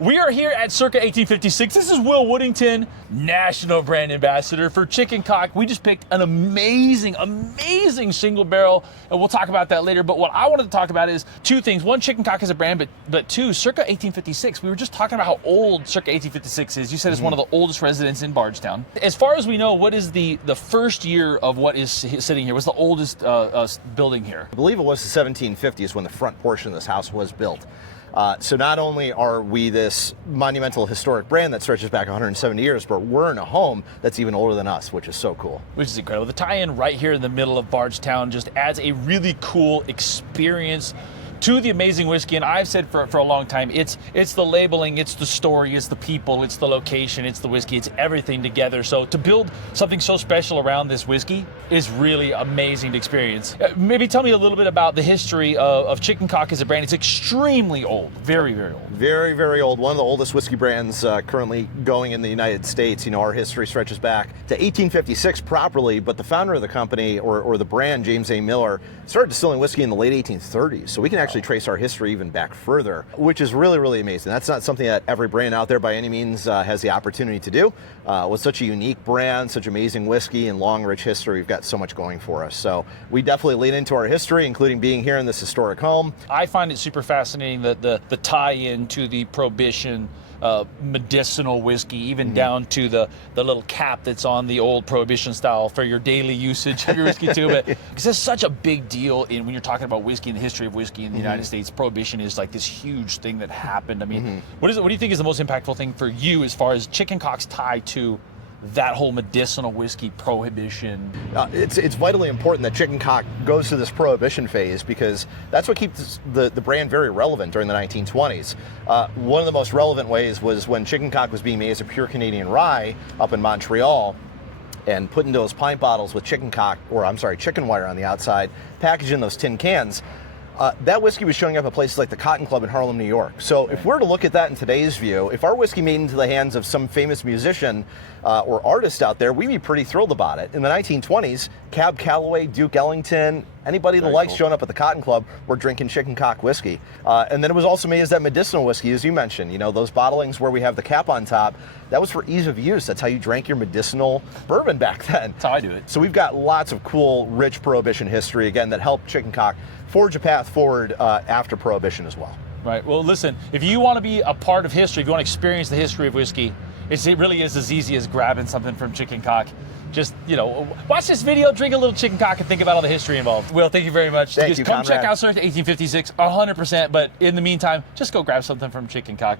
We are here at Circa 1856. This is Will Woodington, National Brand Ambassador for Chicken Cock. We just picked an amazing single barrel, and we'll talk about that later. But what I wanted to talk about is two things. One, Chicken Cock is a brand, but two, Circa 1856. We were just talking about how old Circa 1856 is. You said it's one of the oldest residents in Bardstown. As far as we know, what is the first year of what is sitting here? What's the oldest building here? I believe it was the 1750s when the front portion of this house was built. So not only are we this monumental historic brand that stretches back 170 years, but we're in a home that's even older than us, which is so cool. Which is incredible. The tie-in right here in the middle of Bardstown just adds a really cool experience to the amazing whiskey. And I've said for a long time, it's the labeling, it's the story, it's the people, it's the location, it's the whiskey, it's everything together. So to build something so special around this whiskey is really amazing to experience. Maybe tell me a little bit about the history of Chicken Cock as a brand. It's extremely old, very, very old. Very, very old. One of the oldest whiskey brands currently going in the United States. You know, our history stretches back to 1856 properly, but the founder of the company, or the brand, James A. Miller, started distilling whiskey in the late 1830s. So we can actually trace our history even back further, which is really, really amazing. That's not something that every brand out there by any means has the opportunity to do. With such a unique brand, such amazing whiskey, and long, rich history, we've got so much going for us. So we definitely lean into our history, including being here in this historic home. I find it super fascinating that the tie-in to the Prohibition medicinal whiskey, even down to the little cap that's on the old Prohibition style for your daily usage of your whiskey too. But because it's such a big deal when you're talking about whiskey and the history of whiskey in the United States. Prohibition is like this huge thing that happened. I mean, what do you think is the most impactful thing for you as far as Chicken Cock's tie to that whole medicinal whiskey prohibition? It's vitally important that Chicken Cock goes through this prohibition phase, because that's what keeps the brand very relevant during the 1920s. One of the most relevant ways was when Chicken Cock was being made as a pure Canadian rye up in Montreal and put into those pint bottles with chicken wire on the outside, packaged in those tin cans. That whiskey was showing up at places like the Cotton Club in Harlem, New York. So if we're to look at that in today's view, if our whiskey made into the hands of some famous musician or artist out there, we'd be pretty thrilled about it. In the 1920s, Cab Calloway, Duke Ellington, anybody that likes showing up at the Cotton Club were drinking Chicken Cock whiskey. And then it was also made as that medicinal whiskey, as you mentioned. You know, those bottlings where we have the cap on top, that was for ease of use. That's how you drank your medicinal bourbon back then. That's how I do it. So we've got lots of cool, rich Prohibition history, again, that helped Chicken Cock forge a path forward after Prohibition as well. Right. Well, listen, if you want to be a part of history, if you want to experience the history of whiskey, it really is as easy as grabbing something from Chicken Cock. Just, you know, watch this video, drink a little Chicken Cock, and think about all the history involved. Will, thank you very much. Thank you, come Conrad. check out Circa 1856, 100%. But in the meantime, just go grab something from Chicken Cock.